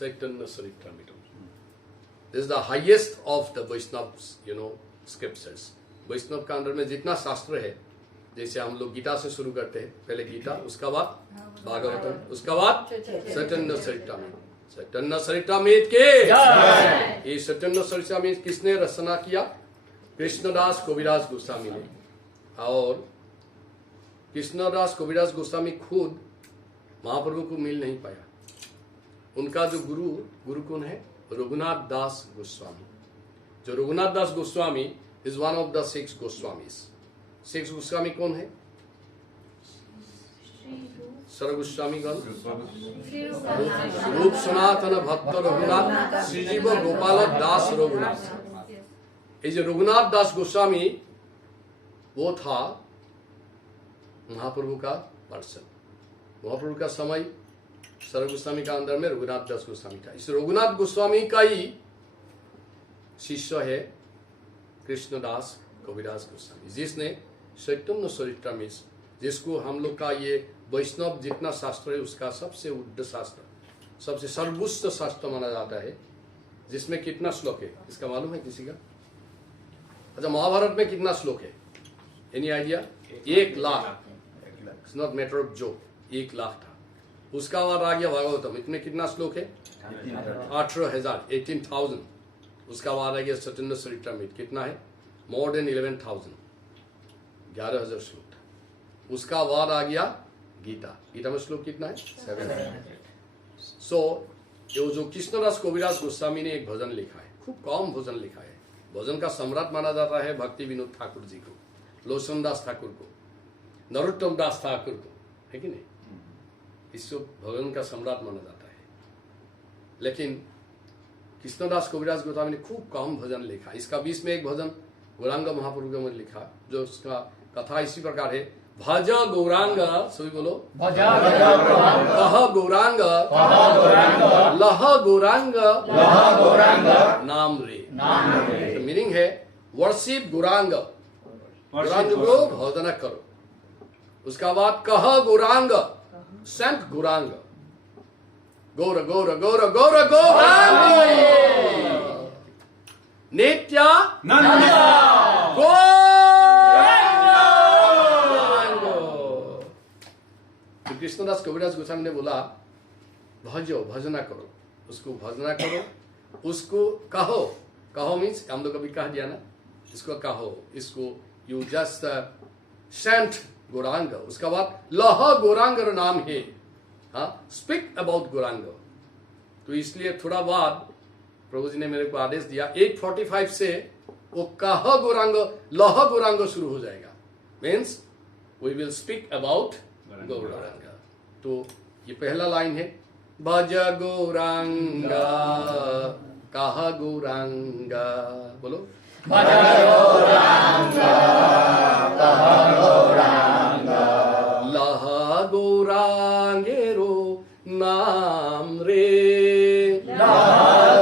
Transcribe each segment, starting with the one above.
Chaitanya Charitamrita. This is the highest of the Vaishnav's, scriptures. वैष्णव का अंदर में जितना शास्त्र है, जैसे हम लोग गीता से शुरू करते हैं, पहले गीता, उसका बाद भागवतम, उसका बाद चैतन्य चरितामृत। चैतन्य चरितामृत के ये चैतन्य चरितामृत किसने रचना किया? कृष्णदास कविराज गोस्वामी ने। और कृष्णदास कविराज गोस्वामी खुद महाप्रभु को मिल नहीं पाया। उनका जो गुरु कौन है? रघुनाथ दास गोस्वामी। जो Raghunath Das Goswami is one of the 6 Goswamis. 6 Goswami कौन है? सर गोस्वामीगण, रूप सनातन भक्त रघुनाथ, श्रीजीव गोपाल दास रघुनाथ। ये जो रघुनाथ दास गोस्वामी वो था महाप्रभु का पर्सन। महाप्रभु का समय सर गोस्वामी का अंदर में रघुनाथ दास गोस्वामी था। इस रघुनाथ गोस्वामी का ही शिष्य है कृष्णदास कविराज गोस्वामी, जिसने चैतन्य चरितामृत, जिसको हम लोग का ये वैष्णव जितना शास्त्र है उसका सबसे उच्च शास्त्र, सबसे सर्वोच्च शास्त्र माना जाता है, जिसमें कितना श्लोक है इसका मालूम है किसी का? अच्छा, महाभारत में कितना श्लोक है? Any idea? 1 lakh. It's not matter of joke, 1 lakh था। उसका बाद आ गया भागवतम, इसमें कितना श्लोक है? 18,000, 18,000। उसका बाद आ गया चैतन्य चरितामृत, कितना है? मोर देन 11,000, 11,000 श्लोक था। उसका बाद आ गया गीता। गीता में श्लोक कितना है? 700। सो जो कृष्णदास कविराज गोस्वामी ने एक भजन लिखा है, खूब कम भजन लिखा है। भजन का सम्राट माना जाता है भक्ति विनोद ठाकुर जी को, लोचन दास ठाकुर को, नरोत्तम दास ठाकुर को, है कि नहीं? इसको भजन का सम्राट माना जाता है। लेकिन कृष्णदास कविराज गोस्वामी ने खूब कम भजन लिखा। इसका 20 में एक भजन गौरांग महाप्रभु में लिखा, जो उसका कथा इसी प्रकार है। भज गौरांग, सभी बोलो, कह गौरांग, लह गौरांग, नाम रे। मीनिंग है वर्शिप गौरांग, गौरांग को भजना करो। उसका बाद कह गौरांग, सेंट गौरांग, गौर गौर गौर गौर गौरांग, नित्य गौरांग। कृष्णदास कविराज गोस्वामी ने बोला भजो, भजना करो, उसको भजना करो, उसको कहो। कहो मीन्स हम लोग कभी कह दिया ना, इसको कहो, इसको यू जस्ट सेंट गौरांग। उसका बाद लह गौरांग नाम है, हाँ, स्पीक अबाउट गौरांग। तो इसलिए थोड़ा बाद प्रभु जी ने मेरे को आदेश दिया 8:45 से वो कह गौरांग लह गौरांग शुरू हो जाएगा। Means we will speak about Gaurang. तो ये पहला लाइन है, भज गौरांग कह गौरांग, बोलो, भज गौरांग कह गौरांग, लह गौरांगेरो नाम रे, लह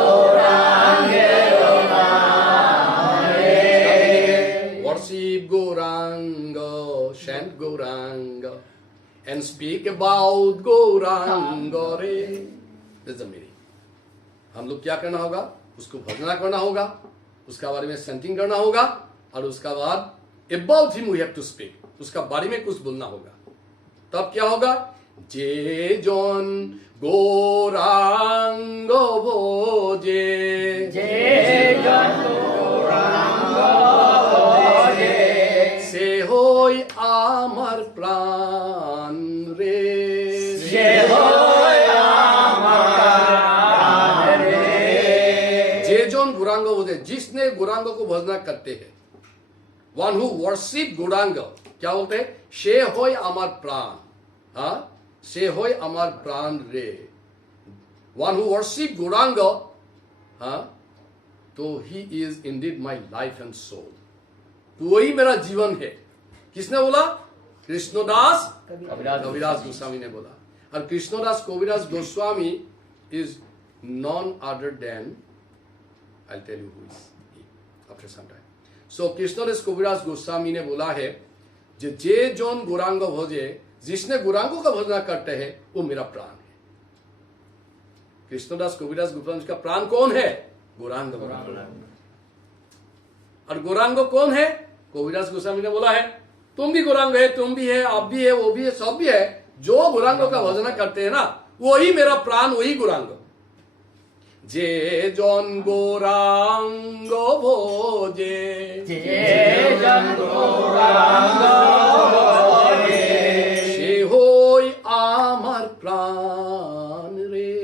गौरांगेरो नाम रे, worship Gaurang, chant Gaurang and speak about Gaurang रे। That's the meaning। हम लोग क्या करना होगा? उसको भजना करना होगा, उसका बारे में सेंटिंग करना होगा, और उसका बाद about him we have to speak, उसका बारे में कुछ बोलना होगा। तब क्या होगा? जे जन गौरांग भोजे, जे जन गौरांग भोजे, से होय आमार प्राण रे, से होय आमार प्राण रे। जे जन गौरांग भोजे, जिसने गौरांग को भजना करते हैं, वन हु वर्शिप गौरांग, क्या बोलते हैं? से होय आमार प्राण, हाँ, से होय अमर प्राण रे। वन हु वर्शिप गौरांग, हाँ, तो he is indeed my life and soul. तो वही मेरा जीवन है। किसने बोला? कृष्णदास कविराज गोस्वामी ने बोला। और Krishnadas Kaviraj Goswami is none other than, I tell you who is after some time. So Krishnadas Kaviraj Goswami ने बोला है, जे जोन गौरांग भोजे, जिसने गौरांगों का भजना करते हैं वो मेरा प्राण है। कृष्णदास कबीरदास गोस्वामी का प्राण कौन है? गौरांग। और गौरांग कौन है? कबीरदास गोस्वामी ने बोला है तुम भी गौरांग है, तुम भी है, आप भी है, वो भी है, सब भी है। जो गौरांगों का भजन करते हैं ना, वही मेरा प्राण, वही गौरांग। जे जन गौरांग भोजे, जे जन गौरांग भोजे, সে হই আমার প্রাণ রে,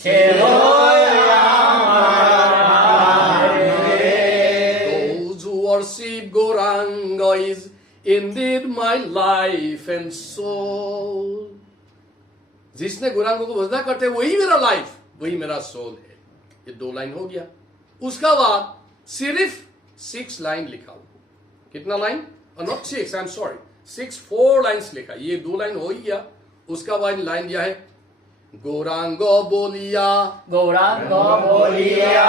সে হই আমার প্রাণ রে। Those who worship Gauranga is indeed my life and soul. जिसने गौरांग को भजना करते हैं वही मेरा लाइफ, वही मेरा सोल है। ये 2 लाइन हो गया। उसका बाद सिर्फ 6 लाइन लिखा हुआ। कितना line? Not 6, I am sorry, 4 lines लिखा। ये 2 लाइन हो ही गया। उसका बाद लाइन दिया है गौरांग बोलिया, गौरांग बोलिया,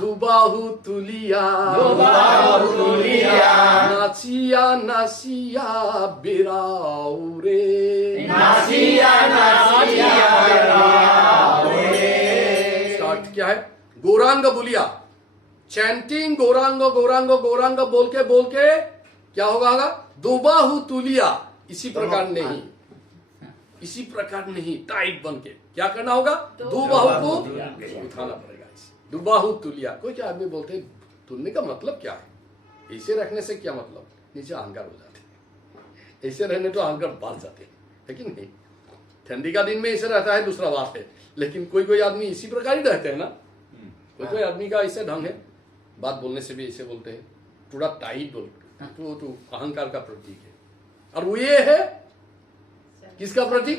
दुबाहु तुलिया, दुबाहु तुलिया, नाचिया नाचिया बिराऊ रे, नाचिया नाचिया बिराऊ रे। स्टार्ट क्या है? गौरांग बोलिया, चैंटिंग गौरांग गौरांग गौरांग बोल के क्या होगा? दुबाहु तुलिया। इसी प्रकार नहीं, इसी प्रकार नहीं, टाइट बन के क्या करना होगा? दो बाहु को उठाना पड़ेगा। दुबाहु तुलिया। कोई क्या आदमी बोलते हैं तुलने का मतलब क्या है? ऐसे रखने से क्या मतलब? नीचे अहंकार हो जाते हैं। ऐसे रहने तो अहंकार बढ़ जाते हैं, लेकिन नहीं। ठंडी का दिन में ऐसे रहता है, दूसरा बात है, लेकिन कोई आदमी इसी प्रकार ही रहते हैं ना। कोई आदमी का ऐसे ढंग है, बात बोलने से भी ऐसे बोलते हैं, थोड़ा टाइट बोलते, तो अहंकार का प्रतीक है। और वो ये है किसका प्रतीक?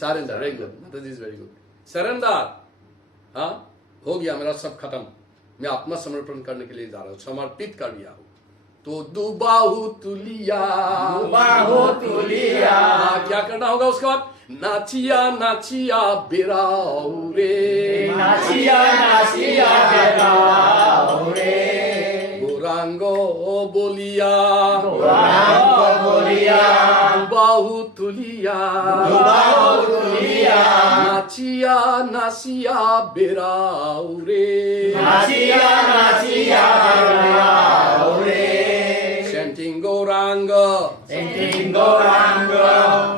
Surrender. Very good, that is very good. Surrender. हाँ, हो गया मेरा सब खत्म, मैं आत्मा समर्पण करने के लिए जा रहा हूं, समर्पित कर दिया हूं। तो दुबाहु तुलिया, दुबाहु तुलिया, क्या करना होगा उसके बाद? नाचिया नाचिया बिराऊ रे, नाचिया नाचिया बिराऊ रे। गौरांगो बोलिया, गौरांग बोलिया, दुबाहु तुलिया, दुबाहु तुलिया, नाचिया नाचिया बिराऊ रे, नाचिया नाचिया बिराऊ रे। Chanting Gauranga, Chanting Gauranga,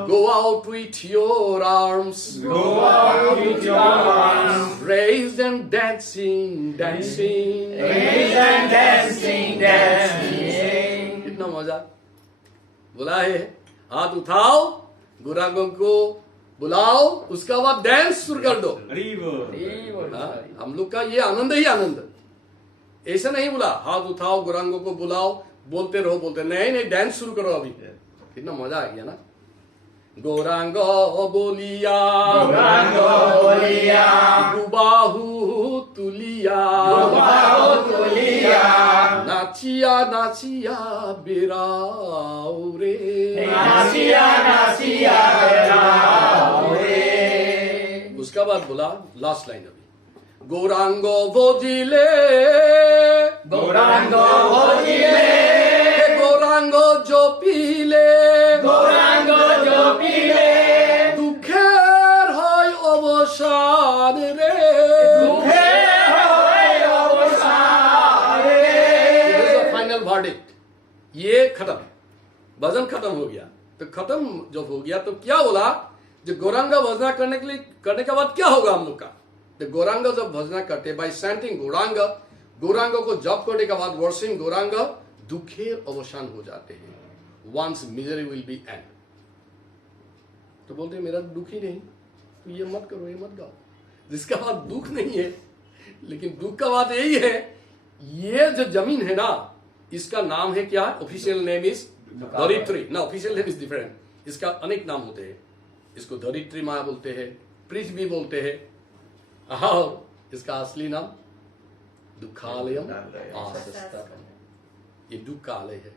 go out with your arms, go out with your arms, raised and dancing, dancing, raise and dancing, dancing. कितना मजा बोला है। हाथ उठाओ, गौरांगों को बुलाओ, उसका बाद डांस शुरू कर दो। हाँ, हम लोग का ये आनंद ही आनंद। ऐसा नहीं बोला हाथ उठाओ गौरांगों को बुलाओ, बोलते रहो बोलते, नहीं डांस शुरू करो अभी। कितना मजा आ गया ना। गौरांग बोलिया, गौरांग बोलिया, दुबाहु तुलिया, दुबाहु तुलिया, नाचिया नाचिया बिराऊ रे, नाचिया नाचिया बिराऊ रे। उसका बाद बोला लास्ट लाइन अभी, गौरांग भोजिले, गौरांग भोजिले, गौरांग जो पीले, गौरांग जो पीले, দুঃখের হয় অবসান রে, दुखेर होय अवसान रे। Final verdict. ये खत्म, भजन खत्म हो गया। तो खत्म जब हो गया तो क्या बोला? जो गौरांगा भजना करने के बाद क्या होगा हम लोग का? तो गौरांगा जब भजना करते बाय सैंटिंग गौरांगा, गौरांगा को जप करने के बाद वर्शिंग गौरांगा, दुखेर अवसान हो जाते हैं। Once misery will be end. तो बोलते मेरा दुख ही नहीं, तो ये मत करो, ये मत गाओ। जिसका बाद दुख नहीं है, लेकिन दुख का बात यही है, ये जो जमीन है ना, इसका नाम है क्या? ऑफिशियल नेम इज धरित्री ना, ऑफिशियल नेम इज डिफरेंट। इसका अनेक नाम होते हैं। इसको धरित्री माँ बोलते हैं, पृथ्वी बोलते हैं, और इसका असली नाम दुखालयम आसस्तकम। ये दुखालय है।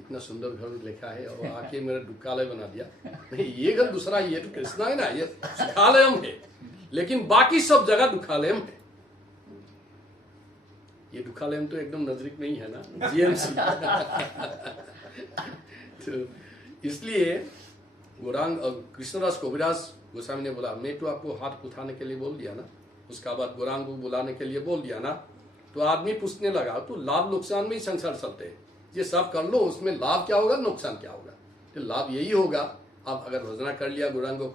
इतना सुंदर घर लिखा है और आके मेरा दुखालय बना दिया। नहीं, ये घर दूसरा, ये तो कृष्णा है ना, ये सुखालयम है, लेकिन बाकी सब जगह दुखालयम है। ये दुखालयम तो एकदम नजदीक में ही है ना, जीएमसी। तो इसलिए गौरांग कृष्णदास कबीरदास गोस्वामी ने बोला मैं तो आपको हाथ उठाने के लिए बोल दिया ना, उसका बाद गौरांग को बुलाने के लिए बोल दिया ना। तो आदमी पूछने लगा तो लाभ नुकसान में ही संसार चलते हैं, ये सब कर लो उसमें लाभ क्या होगा नुकसान क्या होगा? तो लाभ यही होगा, आप अगर भजना कर लिया गौरांगों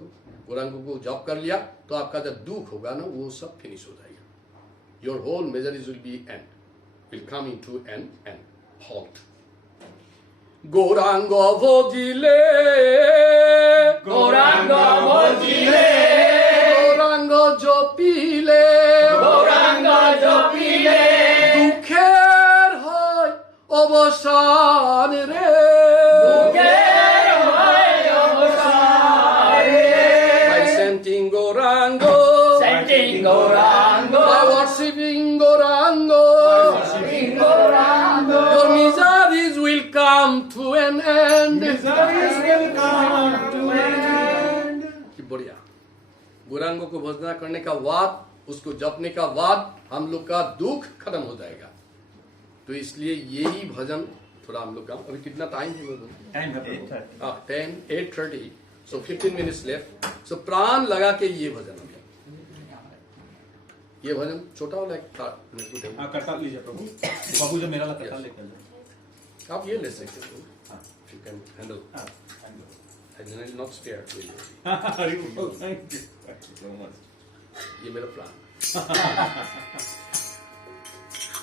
को जॉब कर लिया तो आपका जब दुख होगा ना वो सब फिनिश हो जाएगा। Your whole miseries will be end, will come into an end halt. Gauranga ভজিলে গৌরাঙ্গ ভজিলে গৌরাঙ্গ জপিলে গৌরাঙ্গ জপিলে দুঃখের হয় অবসান রে দুঃখের হয় অবসান রে। By chanting Gauranga, Chanting Gauranga, by worshiping Gauranga, worshiping Gauranga, your miseries will come to an end. कि बढ़िया, गौरांगों को भजना करने का बाद, उसको जपने का बाद हम लोग का दुख खत्म हो जाएगा। तो इसलिए यही भजन थोड़ा हम लोग का, अभी कितना टाइम है? 8:30, so 15 minutes left. So प्राण लगा के ये भजन हम लोग, ये भजन छोटा वाला एक था मेरे को दे। करता लीजिए प्रभु, बाबू जो मेरा करता लेकर आप ये ले सकते हो, you can handle. I generally not spare to you. ये मेरा प्लान।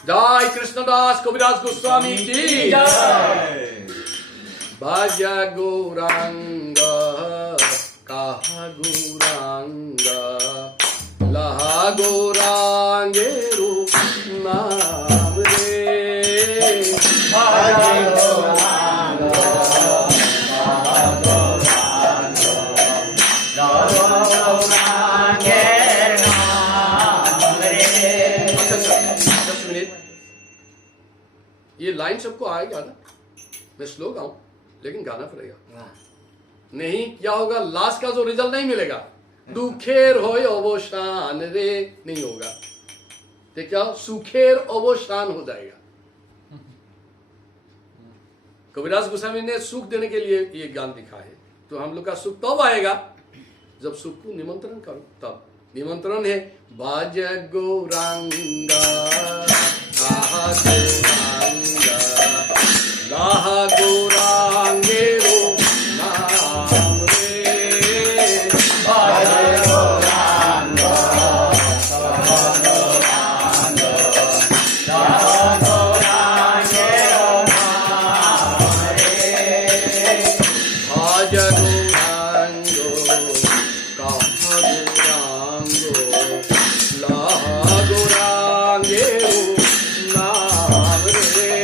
जय कृष्णदास कविराज गोस्वामी की भाग्य गौरांग कहा गौरांग लहा गौरांगे रूप नाम रे ये लाइन सबको आएगा ना, मैं स्लो गाऊं लेकिन गाना पड़ेगा, नहीं क्या होगा लास्ट का जो रिजल्ट नहीं मिलेगा, दुखेर होय अवसान रे नहीं होगा, तो क्या सुखेर अवसान हो जाएगा। कबीरदास गोस्वामी ने सुख देने के लिए ये ज्ञान दिखा है, तो हम लोग का सुख तब आएगा जब सुख को निमंत्रण करो, तब निमंत्रण है बाज गौरांगा आहा गौरांगा लाहा गौरांगे रो नाम रे बाज गौरांगा लाहा गौरांगे रो नाम रे बाज गौरांगो कहा गौरांगो लाहा गौरांगे रो नाम रे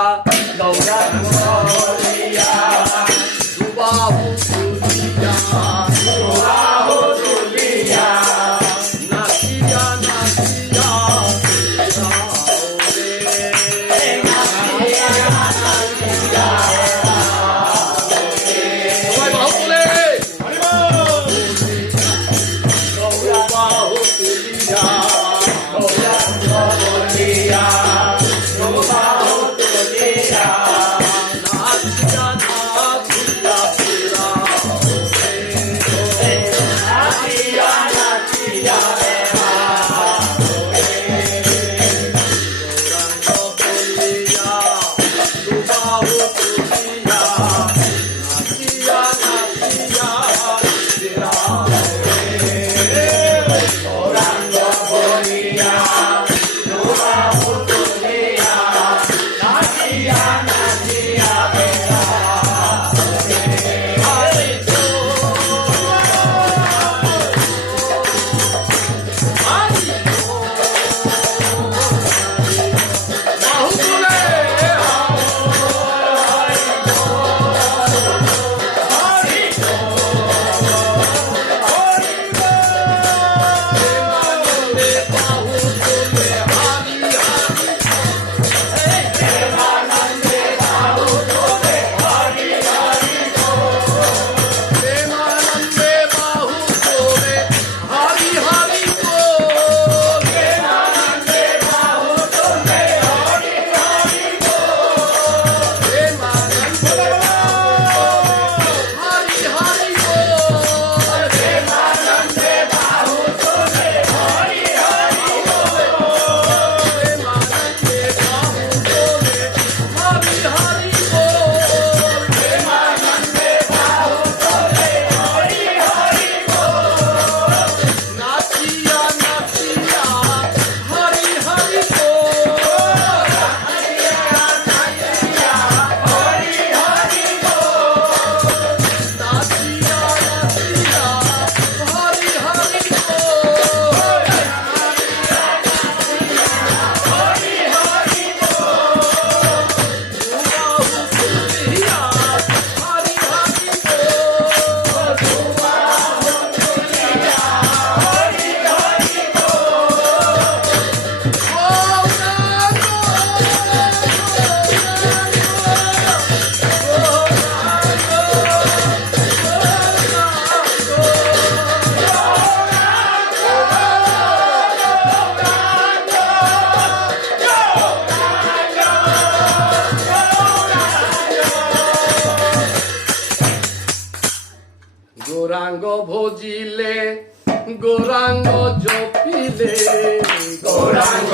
গৌরাঙ্গ বলিয়া দুবাহু তুলিয়া বাহু তুলিয়া নাচিয়া নাচিয়া সবাই বাহু তোলে দুবাহু তুলিয়া গৌরাঙ্গ বলিয়া বাহু তুলিয়া নাচিয়া নাচিয়া পুরা নাচিয়া নাচিয়া গৌরাঙ্গ বলিয়া বাহু তুলিয়া নাচিয়া নাচিয়া গৌরাঙ্গ ভজিলে গৌরাঙ্গ জপিলে গৌরাঙ্গ